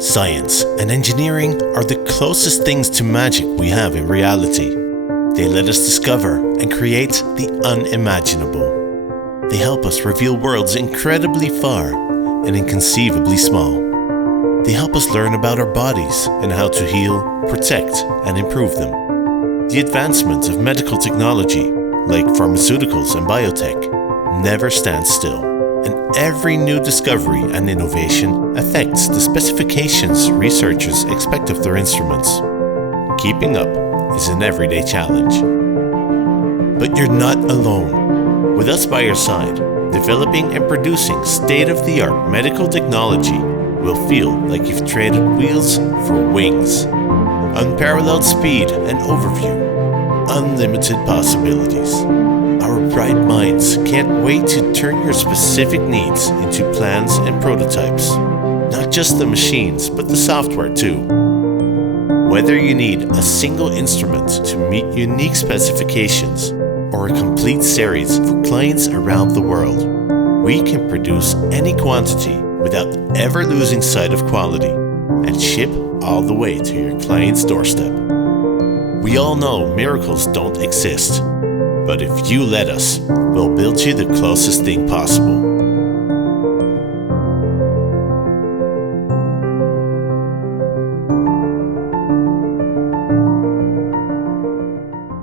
Science and engineering are the closest things to magic we have in reality. They let us discover and create the unimaginable. They help us reveal worlds incredibly far and inconceivably small. They help us learn about our bodies and how to heal, protect, and improve them. The advancement of medical technology, like pharmaceuticals and biotech, never stands still. And every new discovery and innovation affects the specifications researchers expect of their instruments. Keeping up is an everyday challenge. But you're not alone. With us by your side, developing and producing state-of-the-art medical technology will feel like you've traded wheels for wings. Unparalleled speed and overview. Unlimited possibilities. Our bright minds can't wait to turn your specific needs into plans and prototypes. Not just the machines, but the software too. Whether you need a single instrument to meet unique specifications or a complete series for clients around the world, we can produce any quantity without ever losing sight of quality and ship all the way to your client's doorstep. We all know miracles don't exist. But if you let us, we'll build you the closest thing possible.